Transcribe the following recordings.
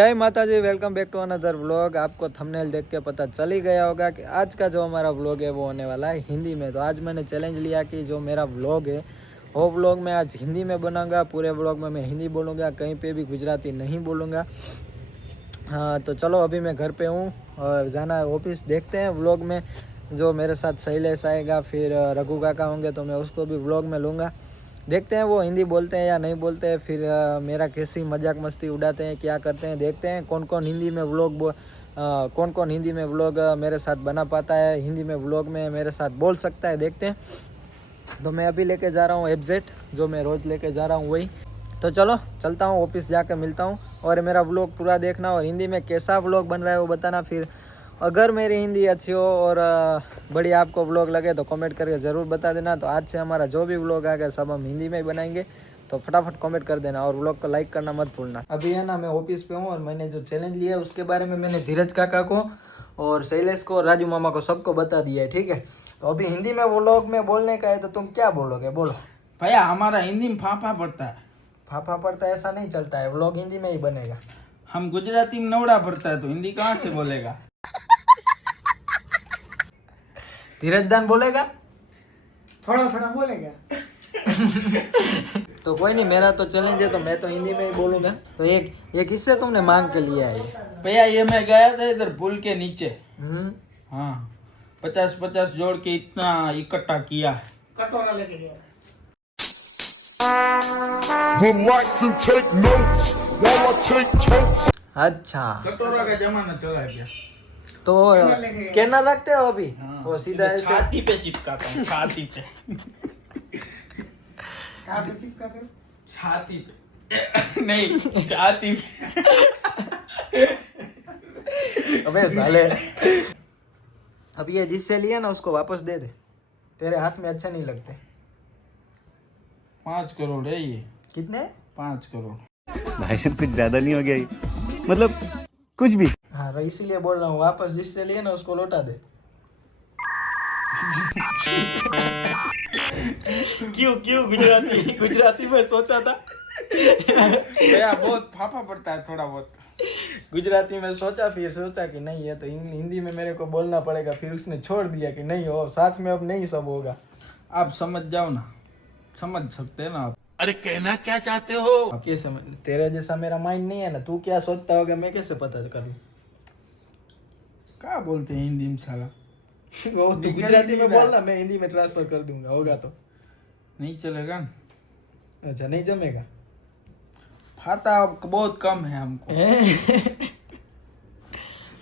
जय माता जी, welcome back to another vlog. आपको थंबनेल देख के पता चल ही गया होगा कि आज का जो हमारा व्लॉग है वो होने वाला है हिंदी में। तो आज मैंने चैलेंज लिया कि जो मेरा व्लॉग है वो व्लॉग मैं आज हिंदी में बनाऊंगा। पूरे व्लॉग में मैं हिंदी बोलूँगा, कहीं पे भी गुजराती नहीं बोलूँगा। हाँ तो चलो, अभी मैं घर पे हूँ और जाना है ऑफिस। देखते हैं व्लॉग में जो मेरे साथ शैलेश आएगा, फिर रघु काका होंगे तो मैं उसको भी व्लॉग में लूँगा। देखते हैं वो हिंदी बोलते हैं या नहीं बोलते हैं, फिर मेरा कैसी मजाक मस्ती उड़ाते हैं, क्या करते हैं। देखते हैं कौन कौन हिंदी में व्लॉग मेरे साथ बना पाता है, हिंदी में व्लॉग में मेरे साथ बोल सकता है। देखते हैं। तो मैं अभी लेके जा रहा हूँ एफजेड, जो मैं रोज़ लेके जा रहा हूँ वही। तो चलो चलता हूँ, ऑफिस जाकर मिलता हूँ। और मेरा व्लॉग पूरा देखना और हिंदी में कैसा व्लॉग बन रहा है वो बताना। फिर अगर मेरी हिंदी अच्छी हो और बढ़िया आपको व्लॉग लगे तो कमेंट करके ज़रूर बता देना। तो आज से हमारा जो भी व्लॉग आएगा सब हम हिंदी में ही बनाएंगे, तो फटाफट कमेंट कर देना और व्लॉग को लाइक करना मत भूलना। अभी है ना, मैं ऑफिस पे हूँ और मैंने जो चैलेंज लिया है उसके बारे में मैंने धीरज काका को और शैलेश को, राजू मामा को, सबको बता दिया है। ठीक है, तो अभी हिंदी में व्लॉग में बोलने का है, तो तुम क्या बोलोगे? बोलो भैया। हमारा हिंदी में फाफा पड़ता है। फाफा पड़ता है ऐसा नहीं चलता है, व्लॉग हिंदी में ही बनेगा। हम गुजराती में नवड़ा पड़ता है तो हिंदी कहाँ से बोलेगा? धीरज दान बोलेगा, थोड़ा थोड़ा बोलेगा। तो कोई नहीं, मेरा तो चैलेंज है तो मैं तो हिंदी में ही बोलूंगा। तो एक किससे तुमने मांग के लिया है? भैया ये मैं गया था इधर पुल के नीचे। हम्म, हाँ, 50-50 जोड़ के इतना इकट्ठा किया। कटोरा लेके गया। would like to take notes while I take totes. अच्छा, कटोरा का जमाना चला गया। तो स्कैनर रखते हो अभी? हाँ, वो सीधा ऐसे छाती पे चिपकाता हूँ, छाती पे। कहाँ पे चिपकाते हो? छाती पे नहीं, छाती पे। अबे साले, अब ये जिससे लिया ना उसको वापस दे दे, तेरे हाथ में अच्छा नहीं लगते। 5 करोड़ है ये। कितने? 5 करोड़। भाई साहब कुछ ज्यादा नहीं हो गया ये? मतलब कुछ भी। हाँ भाई, इसीलिए बोल रहा हूँ, वापस जिससे लिए ना उसको लौटा दे। क्यों गुजराती में सोचा था। भैया बहुत फाफा पड़ता है थोड़ा बहुत। गुजराती में सोचा, फिर सोचा कि नहीं है तो हिंदी में मेरे को बोलना पड़ेगा। फिर उसने छोड़ दिया कि नहीं हो, साथ में अब नहीं सब होगा। आप समझ जाओ ना, समझ सकते हैं ना आप। अरे कहना क्या चाहते हो? अब कैसे तेरे जैसा मेरा माइंड नहीं है ना, तू क्या सोचता होगा मैं कैसे पता करूँ? क्या बोलते हैं हिंदी में साला? वो तू निकल गुजराती ही में नहीं रहा। बोलना, मैं हिंदी में ट्रांसफर कर दूंगा, होगा तो। नहीं चलेगा ना। अच्छा, नहीं जमेगा। खाता बहुत कम है हमको।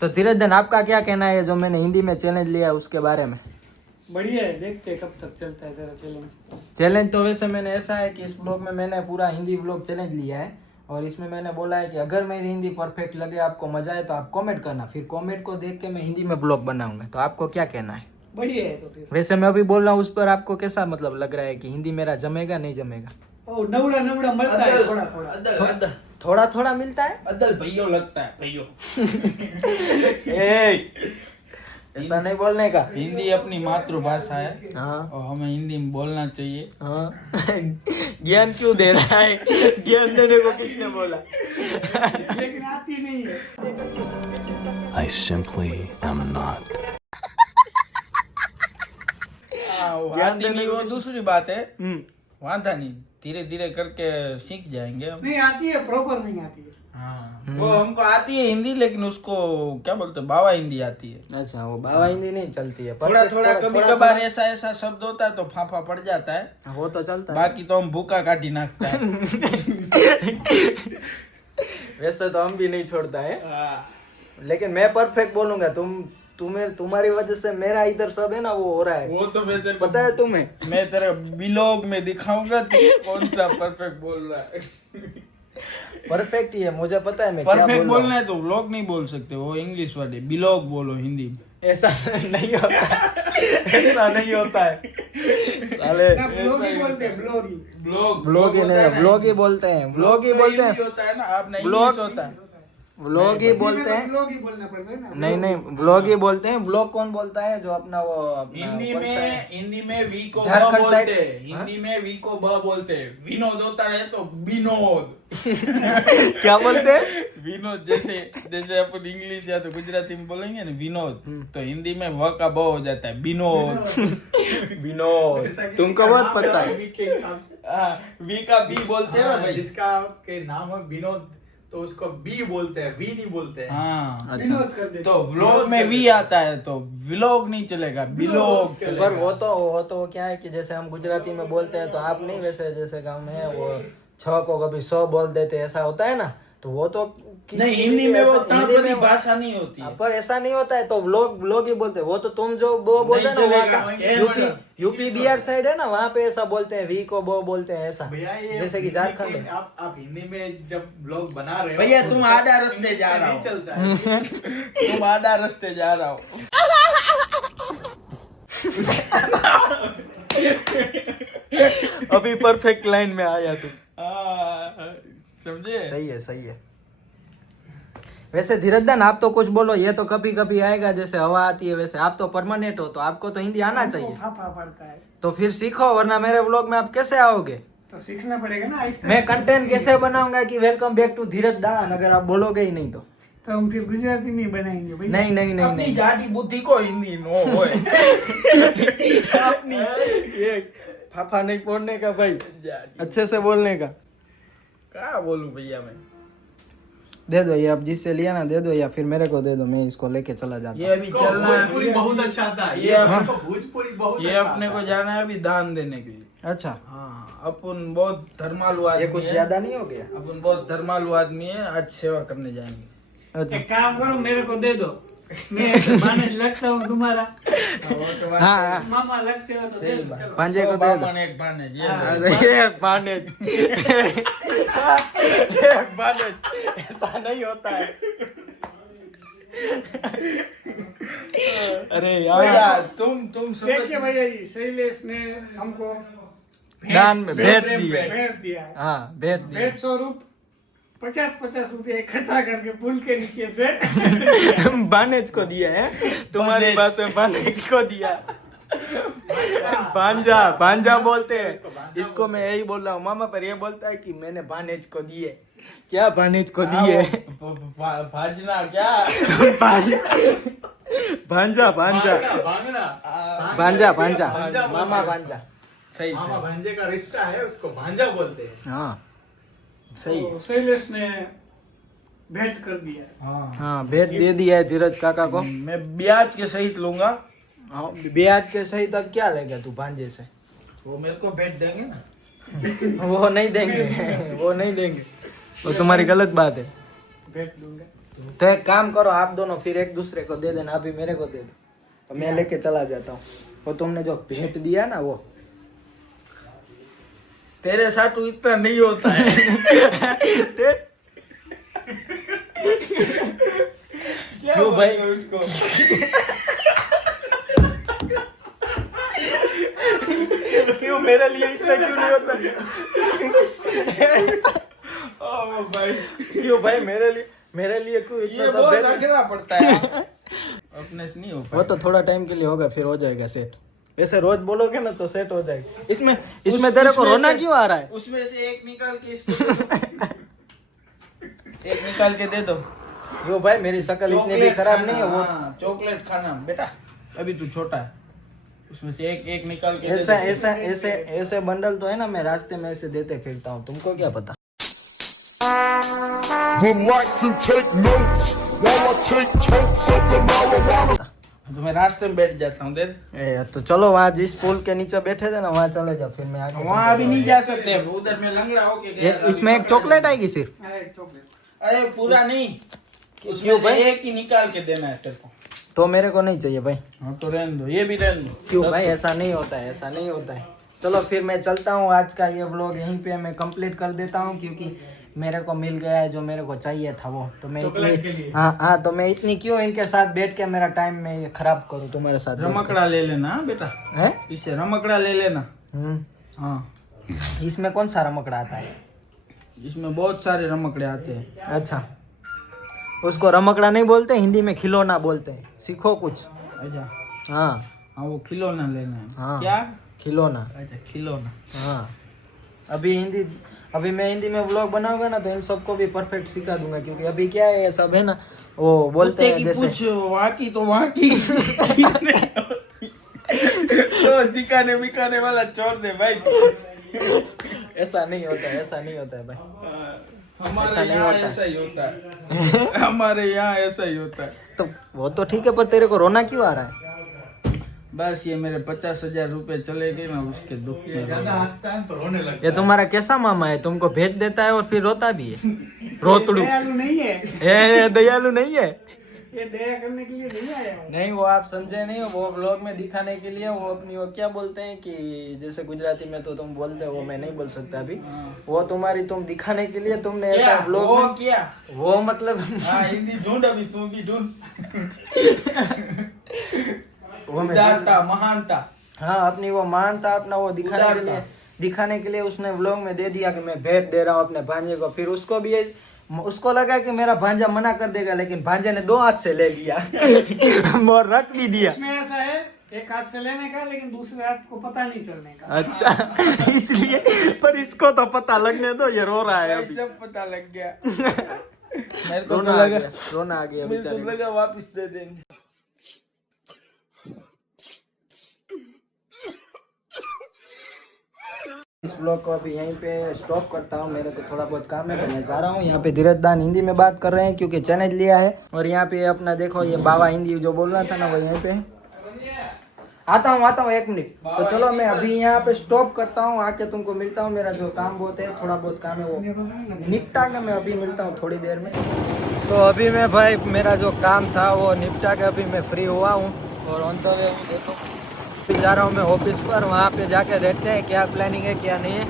तो धीरज दन, आपका क्या कहना है जो मैंने हिंदी में चैलेंज लिया है उसके बारे में? बढ़िया है, देखते हैं कब तक चलता है तेरा चैलेंज। चैलेंज तो वैसे मैंने ऐसा है कि इस ब्लॉग में मैंने पूरा हिंदी ब्लॉग चैलेंज लिया है और इसमें मैंने बोला है कि अगर मेरी हिंदी परफेक्ट लगे, आपको मजा आए तो आप कमेंट करना, फिर कमेंट को देख के मैं हिंदी में ब्लॉग बनाऊंगा। तो आपको क्या कहना है? बढ़िया है। तो फिर वैसे मैं अभी बोल रहा हूँ, उस पर आपको कैसा मतलब लग रहा है कि हिंदी मेरा जमेगा नहीं जमेगा? ओ नवड़ा नवड़ा मरता है थोड़ा थोड़ा। थोड़ा थोड़ा मिलता है। अदल भैयो लगता है, भैयो। ऐसा नहीं बोलने का। हिंदी अपनी मातृभाषा है। हाँ और हमें हिंदी में बोलना चाहिए। हाँ। ज्ञान क्यों दे रहा है? ज्ञान देने को किसने बोला? लेकिन आती नहीं है। I simply am not. वो ज्ञान आती देने नहीं को वो किस- दूसरी बात है। वादा नहीं, धीरे धीरे करके सीख जाएंगे हम। नहीं आती है, प्रॉपर नहीं आती है। हाँ, वो हमको आती है हिंदी, लेकिन उसको क्या बोलते हैं, बाबा हिंदी आती है। अच्छा, वो बाबा हिंदी नहीं चलती है। थोड़ा थोड़ा कभी कभार ऐसा ऐसा शब्द होता है तो फाफा पड़ जाता है। वो तो चलता है। बाकी तो हम भूखा काटी नाखता है। वैसे तो हम भी नहीं छोड़ता है, हाँ। लेकिन मैं परफेक्ट बोलूंगा। तुम्हारी वजह से मेरा इधर सब है ना वो हो रहा है। वो तो मैं तेरे को- पता है तुम्हें? मैं तेरे बिलोग में दिखाऊंगा तू कौन सा परफेक्ट बोल रहा है। परफेक्ट ही है, मुझे पता है मैं क्या परफेक्ट बोल रहा बोलना है तो व्लॉग नहीं बोल सकते, वो इंग्लिश वाले बिलोग बोलो हिंदी में। हूं। ऐसा नहीं होता है। ऐसा नहीं होता है साले। ना ब्लॉग ही बोलते हैं, ब्लॉग ही। ब्लॉग ब्लॉग ही नहीं, ब्लॉग ही बोलते हैं, ब्लॉग ही बोलते हैं। होता है ना, आप नहीं ब्लॉग इंग्लिश होता है। व्लॉग ही बोलते हैं। लोग ही बोलना पड़ता है ना। नहीं नहीं, व्लॉग ही बोलते हैं। व्लॉग कौन बोलता है? जो अपना वो अपना हिंदी कौन सा है? में वी को ब झारखंड बोलते साइड- हैं। हिंदी में वी को ब बोलते हैं। विनोद होता है तो विनोद। क्या बोलते हैं? विनोद जैसे अपन इंग्लिश या तो गुजराती में बोलेंगे ना विनोद, तो हिंदी में व का ब हो जाता है विनोद। विनोद, तुमको बहुत पता है। वी के हिसाब से हाँ, वी का बी बोलते हैं ना भाई। जिसका के नाम है विनोद तो उसको बी बोलते हैं, वी नहीं बोलते हैं। हाँ, अच्छा, विनोद कर देते। तो व्लॉग में वी आता है तो व्लॉग नहीं चलेगा, बिलोग पर चलेगा। वो तो क्या है कि जैसे हम गुजराती में बोलते हैं तो आप नहीं, वैसे जैसे गाँव में है वो छ को कभी सौ बोल देते, ऐसा होता है ना, तो वो तो नहीं, हिंदी में वो हिंदी तड़पदी में- भाषा नहीं होती है। पर ऐसा नहीं होता है, तो व्लॉग ही बोलते हैं। वो तो तुम जो वो बोल रहे नहीं हो ना, चलेगा, वहाँ ये यूपी बड़ा- यूपी बिहार साइड है ना, वहाँ पे ऐसा बोलते हैं, वी को वो बोलते हैं ऐसा। भैया ये जैसे कि हिंदी झारखंड के- है। आप हिंदी में जब ब्लॉग बना रहे हो भैया, तुम उसको आधा रास्ते इंग्लिश जा में रहा नहीं हो। चलता है। तुम आधा रास्ते जा रहा हो। अभी परफेक्ट लाइन में आया तू। समझे? सही है। वैसे धीरज दान, आप तो कुछ बोलो, ये तो कभी कभी आएगा, जैसे हवा आती है वैसे। आप तो परमानेंट हो तो आपको तो हिंदी आना हमको चाहिए, फाफा पड़ता है तो फिर सीखो, वरना मेरे व्लॉग में आप कैसे आओगे? तो सीखना पड़ेगा ना आहिस्ता। मैं कंटेंट कैसे बनाऊंगा कि वेलकम बैक टू धीरज दान, अगर आप बोलोगे ही नहीं तो? तो हम फिर गुजराती में ही बनाएंगे भैया। नहीं अपनी जाटी बुद्धि को हिंदी नो होए। अपनी ये फाफा नहीं फोड़ने का भाई, अच्छे से बोलने का। क्या बोलूं भैया मैं? दे दो ये, आप जिससे लिया ना दे दो, या फिर मेरे को दे दो, मैं इसको लेके चला जाता ये हूँ। अभी इसको चलना है। भोजपुरी बहुत अच्छा आता है। ये हाँ। अपने को भोजपुरी बहुत ये अच्छा अपने आता को है। जाना है अभी दान देने के लिए। अच्छा, हाँ, अपन बहुत धर्मालु आदमी ये कुछ है। ज्यादा नहीं हो गया? अपन बहुत धर्मालु आदमी है, आज सेवा करने जाएंगे। अच्छा, एक काम करो, मेरे को दे दो, मैं ऐसे बहाने लगता हूँ तुम्हारा। हाँ मामा लगते हो तो दे दो, चलो। पांजे को दे दो। बामन एक भानेज, ये हाँ। लो। अरे एक बानेज, एक बानेज, ऐसा नहीं होता है। अरे भैया, यार, तुम देखिए भैया जी, शैलेश ने हमको दान में भेंट प्रेम दी है। भेंट दिया है। हाँ, भेंट दी है। भेंट स्वरूप 50-50 रुपए इकट्ठा करके पुल के नीचे से बानेज को दिया है, तुम्हारी बानेज। बात में बानेज को दिया। भांजा बोलते हैं इसको, मैं यही बोल रहा हूँ मामा, पर ये बोलता है कि मैंने भानेज को दिए। क्या भानेज को दिए? भाजना क्या? भांजा भांजा भांजा मामा भांजा। सही मामा से। भांजे का रिश्ता है, उसको भांजा बोलते हैं। हाँ सही। तो शैलेश ने भेंट कर दिया है। हाँ, हाँ, भेंट दे दिया है धीरज काका को। मैं ब्याज के सहित लूंगा। हाँ, ब्याज के सही तक क्या लेगा तू भांजे से? वो मेरे को भेंट देंगे ना। वो नहीं देंगे, वो नहीं देंगे, वो तुम्हारी गलत बात है। भेंट दूंगा। तो एक काम करो, आप दोनों फिर एक दूसरे को दे देना, अभी मेरे को दे दो, तो मैं लेके चला जाता हूँ। वो तुमने जो भेंट दिया ना वो तेरे साथ इतना नहीं होता है। क्या क्यों भाई? बोलूं उसको? क्यों मेरे लिए इतना क्यों नहीं होता? ओ भाई, क्यों भाई मेरे लिए क्यों इतना ये सब बहुत भेंट? अकेला पड़ता है। अपने से नहीं हो वो पाएगा। तो थोड़ा टाइम के लिए होगा, फिर हो जाएगा सेट। ऐसे रोज बोलोगे ना तो सेट हो जाएगा। इसमें तेरे को उसमें रोना से- क्यों आ रहा है? उसमें से एक निकाल के इसको दे दो। एक निकाल के दे दो। क्यों भाई, मेरी शक्ल इतनी भी चॉकलेट खराब खाना, नहीं है वो। हाँ, चॉकलेट खाना बेटा, अभी तू छोटा है। उसमें से एक निकाल के दे ऐसा दो। ऐसा ऐसे ऐसे बंडल तो है ना, मैं रास्ते में ऐसे देते फिरता हूँ, तुमको क्या पता? Relax and take notes while I take totes of the marijuana. तो मैं रास्ते में बैठ जाता हूँ। दे दे। ए, तो चलो वहाँ जिस पुल के नीचे बैठे थे ना, वहाँ चले जाओ, फिर मैं आगे। वहाँ अभी नहीं जा सकते, उधर में लंगड़ा होके गया था, इसमें अभी एक पकड़ चॉकलेट लिया। आएगी सिर्फ। अरे चॉकलेट अरे पूरा नहीं, क्यों उसमें से भाई? एक ही निकाल के देना है तेरे को। तो मेरे को नहीं चाहिए भाई। हाँ तो रहने दो, ये भी रहने दो। क्यों भाई, ऐसा नहीं होता है, ऐसा नहीं होता है। चलो फिर मैं चलता हूँ, आज का ये व्लॉग यहीं पे मैं कंप्लीट कर देता हूँ, क्योंकि मेरे को मिल गया है जो मेरे को चाहिए था वो। तो मैं चॉकलेट के इतनी लिए। हाँ, तो मैं इतनी क्यों इनके साथ बैठ के मेरा टाइम में खराब करूँ तुम्हारे साथ बैठ के? रमकड़ा ले लेना हाँ बेटा, हैं? इससे रमकड़ा ले लेना। हम्म, हाँ, इसमें कौन सा रमकड़ा आता है? इसमें बहुत सारे रमकड़े आते हैं। अच्छा, उसको रमकड़ा नहीं बोलते, हिंदी में खिलौना बोलते हैं। सीखो कुछ। अच्छा हाँ हाँ, वो खिलौना लेना है। हाँ। क्या? खिलौना। अच्छा खिलौना। हाँ अभी मैं हिंदी में व्लॉग बनाऊंगा ना तो इन सबको भी परफेक्ट सिखा दूंगा, क्योंकि अभी क्या है, ये सब है ना वो बोलते हैं जैसे पूछ वहाँ की तो वहाँ की तो सिखाने बिकाने वाला छोड़ दे भाई। ऐसा नहीं होता है, ऐसा नहीं होता है भाई। हमारे ऐसा नहीं यहाँ होता है। ऐसा ही होता है। हमारे यहाँ ऐसा ही होता है। तो वो तो ठीक है, पर तेरे को रोना क्यों आ रहा है? बस ये मेरे 50,000 रुपए चले गए, मैं उसके दुख में रो ज्यादा रहा हूँ। हंसता है तो रोने लगता ये तुम्हारा कैसा मामा है, तुमको भेज देता है और फिर रोता भी है? रोतड़ू। दयालु नहीं है, ये दयालु नहीं है। ये दया करने के लिए नहीं आया हूँ। नहीं, वो आप समझे नहीं, वो व्लॉग में दिखाने के लिए वो अपनी वो क्या बोलते हैं कि जैसे गुजराती में तो तुम बोलते हो, वो मैं नहीं बोल सकता अभी। वो तुम्हारी तुम दिखाने के लिए तुमने क्या ऐसा व्लॉग वो में क्या? वो मतलब हाँ हिंदी ढूंढ, अभी तू भी ढूंढ। वो मैं उदारता महानता। हाँ अपनी वो मानता अपना वो दिखाने के लिए उसने व्लॉग में दे दिया कि मैं भेंट दे रहा हूँ अपने भांजे को। फिर उसको भी उसको लगा कि मेरा भांजा मना कर देगा, लेकिन भांजे ने 2 हाथ से ले लिया और रख भी दिया। इसमें ऐसा है, एक हाथ से लेने का लेकिन दूसरे हाथ को पता नहीं चलने का। अच्छा इसलिए, पर इसको तो पता लगने दो, ये रो रहा है भाई अभी। सब पता लग गया। मेरे को रोना तो आ लगा, गया, रोना आ गया मेरे को बेचारे को। लगा वापस दे देंगे। इस ब्लॉग को अभी यहीं पे स्टॉप करता हूँ, मेरे को थोड़ा बहुत काम है तो मैं जा रहा हूँ। यहाँ पे धीरज दान हिंदी में बात कर रहे हैं क्योंकि चैलेंज लिया है, और यहाँ पे अपना देखो ये बाबा हिंदी जो बोल रहा था ना वो यहीं पे है। आता हूँ 1 मिनट। तो चलो मैं अभी यहाँ पे स्टॉप करता हूँ, आके तुमको मिलता हूँ। मेरा जो काम बहुत है, थोड़ा बहुत काम है वो निपटा के मैं अभी मिलता हूँ थोड़ी देर में। तो अभी मैं भाई मेरा जो काम था वो निपटा के अभी मैं फ्री हुआ हूँ, और ऑन द वे हूँ। देखो अभी जा रहा हूँ मैं ऑफिस पर, वहाँ पे जाके देखते हैं क्या प्लानिंग है क्या नहीं है।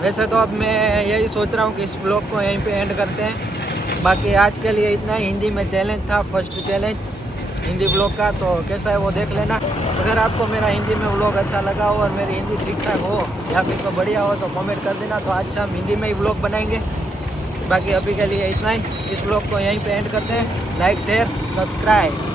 वैसे तो अब मैं यही सोच रहा हूँ कि इस ब्लॉग को यहीं पे एंड करते हैं। बाकी आज के लिए इतना ही। हिंदी में चैलेंज था, फर्स्ट चैलेंज हिंदी ब्लॉग का, तो कैसा है वो देख लेना। अगर आपको मेरा हिंदी में ब्लॉग अच्छा लगा हो और मेरी हिंदी ठीक ठाक हो या फिर तो बढ़िया हो तो कमेंट कर देना, तो आज हम हिंदी में ही ब्लॉग बनाएंगे। बाकी अभी के लिए इतना ही। इस ब्लॉग को यहीं पे एंड करते हैं। Like share subscribe.